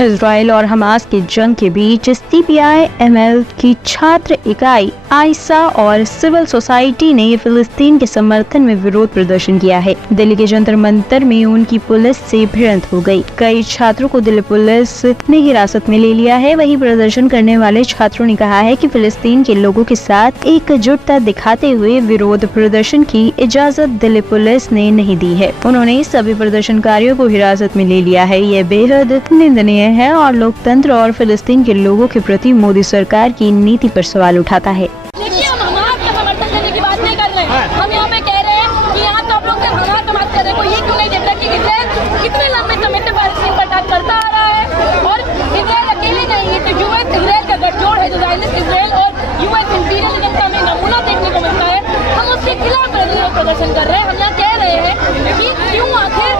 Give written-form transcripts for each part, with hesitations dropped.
Israel और Hamas की जंग के बीच CPI-ML की छात्र इकाई आयसा और सिविल सोसाइटी ने फिलिस्तीन के समर्थन में विरोध प्रदर्शन किया है। दिल्ली के जंतर मंतर में उनकी पुलिस से भिड़ंत हो गई। कई छात्रों को दिल्ली पुलिस ने हिरासत में ले लिया है। वहीं प्रदर्शन करने वाले छात्रों ने कहा है कि फिलिस्तीन के लोगों के साथ एकजुटता दिखाते हुए विरोध प्रदर्शन की इजाजत दिल्ली पुलिस ने नहीं दी है। उन्होंने सभी प्रदर्शनकारियों को हिरासत में ले लिया है। यह बेहद निंदनीय है और लोकतंत्र और फिलिस्तीन के लोगों के प्रति मोदी सरकार की नीति पर सवाल उठाता है। देखिए, हम हमास का समर्थन करने की बात नहीं कर रहे हैं। हम यहाँ पे कह रहे हैं कि यहाँ तो आप लोग गुनाह का बात कर रहे हैं। कोई ये क्यों नहीं देखता कि इजराइल कितने लंबे समय से पैलेस्टीन पर अटैक करता आ रहा है और इजराइल अकेले नहीं है। तो यूएस इजराइल का गठजोड़ है, इजराइल और यूएस इंपीरियलिज्म का हमें नमूना देखने को मिलता है। हम उसके खिलाफ प्रदर्शन कर रहे हैं। हम यहाँ कह रहे हैं कि क्यों आखिर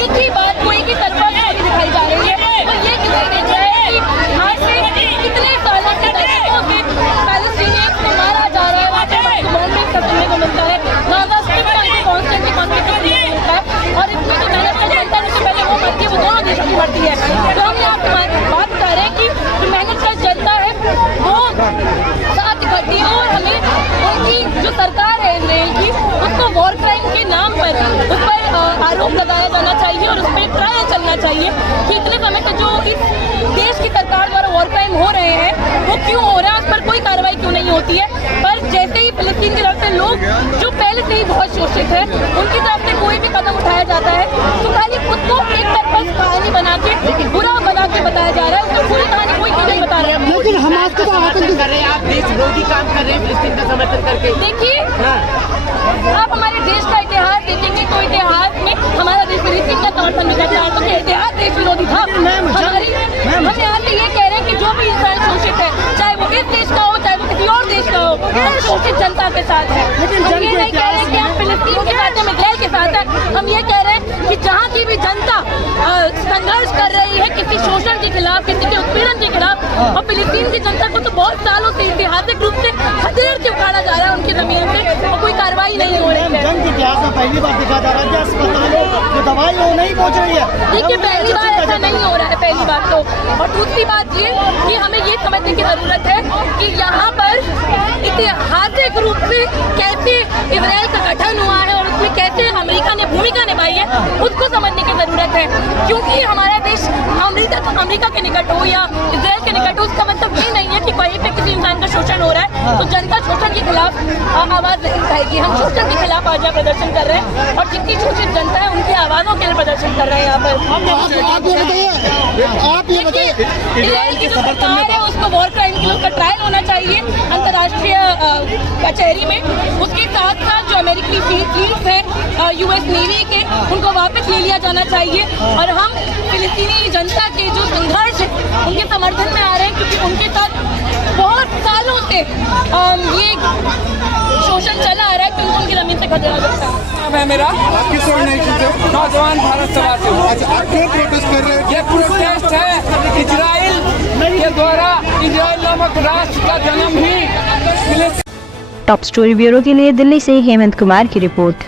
एक ही बात को एक ही तरफा दिखाई जा रही है। और ये किसी ने जो है कि आज से कितने सालों से दशकों से पैलेस्टीनियंस को मारा जा रहा है, वहाँ पे बॉम्बिंग करने को मिलता है, गाजा स्ट्रिप पर कॉन्स्टेंटली मिलता है और इतनी जो मेहनत करते हैं उससे पहले वो मरती है, वो दोनों देशों की मरती है। तो हम यहाँ बात कर रहे हैं कि जो मेहनत का जनता है वो साथ इकट्ठी है और हमें उनकी जो सरकार है इजराइल की उसको वॉर क्राइम के नाम पर उस पर आरोप लगाया जाना चाहिए और उस पर ट्रायल चलना चाहिए कि इतने समय से जो इस देश की सरकार द्वारा वॉर क्राइम हो रहे हैं वो क्यों हो रहा है, उस पर कोई कार्रवाई क्यों नहीं होती है। पर जैसे ही फिलिस्तीन की तरफ से लोग जो पहले से ही बहुत शोषित है उनकी तरफ से कोई भी कदम उठाया जाता है तो खाली खुद को एक तरफा कहानी बना के बुरा बना के बताया जा रहा है, उसको पूरी कहानी कोई क्यों नहीं बता रहा है। लेकिन हमास का समर्थन कर रहे हैं, आप देश विरोधी काम कर रहे हैं फिलिस्तीन का समर्थन करके। देखिए, आप हमारे देश का इतिहास देखेंगे तो इतिहास में हमारा देश फिलिस्तीन का समर्थन नहीं करता है, तो इतिहास देश विरोधी था। हम यहाँ से ये कह रहे हैं कि जो भी इंसान शोषित है, चाहे वो इस देश का हो चाहे वो किसी और देश का हो, शोषित जनता के साथ है। हम ये नहीं कह रहे कि हम फिलिस्तीन के साथ हैं, इजराइल के साथ है। हम ये कह रहे हैं कि जहाँ की भी जनता संघर्ष कर रही है किसी शोषण के खिलाफ, किसी के उत्पीड़न के खिलाफ, और फिलिस्तीन की जनता को तो बहुत सालों से ऐतिहासिक रूप से खदेड़ के उखाड़ा जा रहा है उनकी जमीन से और कोई कार्रवाई नहीं हो रही है। जंग के इतिहास में पहली बार देखा जा रहा है कि अस्पतालों में दवाई वो नहीं पहुंच रही है। देखिए, पहली बार ऐसा नहीं हो रहा है, पहली बात तो। और दूसरी बात ये कि हमें ये समझने की जरूरत है कि यहाँ पर ऐतिहासिक रूप से कैसे इजराइल का गठन हुआ है और उसमें कैसे अमेरिका ने भूमिका निभाई है उसको समझने की जरूरत है। क्योंकि हमारा देश अमेरिका के निकट हो या इजराइल के निकट हो, उसका मतलब ये नहीं है कि कहीं पे किसी इंसान का शोषण हो रहा है तो जनता शोषण के खिलाफ आवाज नहीं उठाएगी। हम शोषण के खिलाफ आज प्रदर्शन कर रहे हैं और जितनी शोषित जनता है उनकी आवाजों के लिए प्रदर्शन कर रहे हैं यहाँ पर। आप ये बताइए, इजराइल की जो सरकार है उसको वॉर क्राइम की उसका ट्रायल होना चाहिए अंतर्राष्ट्रीय कचहरी में। उसके साथ साथ जो अमेरिकी फ्लीट्स है यूएस नेवी के, उनको वापस ले लिया जाना चाहिए। और हम फिलिस्तीनी जनता के जो संघर्ष है उनके समर्थन में आ रहे हैं क्योंकि उनके साथ बहुत सालों से ये शोषण चला आ रहा है क्योंकि उनकी जमीन से खदेड़ा जाता है। मेरा किस ऑर्गेनाइजेशन से? नौजवान भारत सभा से हूँ। अच्छा, आप क्यों प्रोटेस्ट कर रहे हैं? ये प्रोटेस्ट है इजराइल के द्वारा इजराइल नामक राष्ट्र का जन्म ही। टॉप स्टोरी ब्यूरो के लिए दिल्ली से हेमंत कुमार की रिपोर्ट।